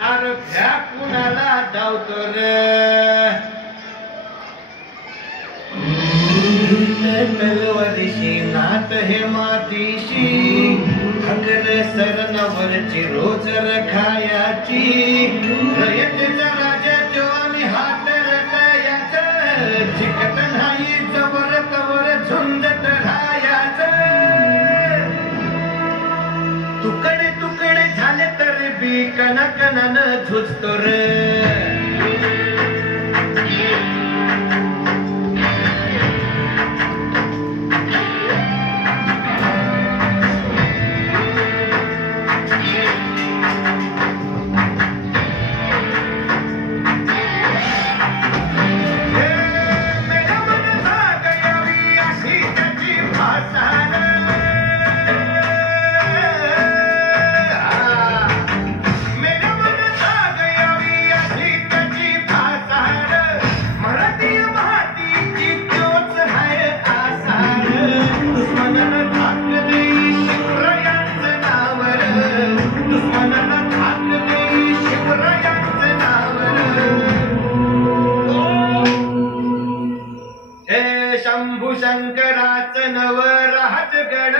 अरे त्या कुणाला धावतो रे तलवारीशी नात हे मातीशी अगर सरणावरची रोज रखायाची रयतेचा राजा तो आणि हात रतायाचा जिकत नाही जबर तवर झुंजत राहायाचा तुकडे तुकडे झाले तरी बी कणाकणानं झुजतो रे शंभू शंकराच नवराज गड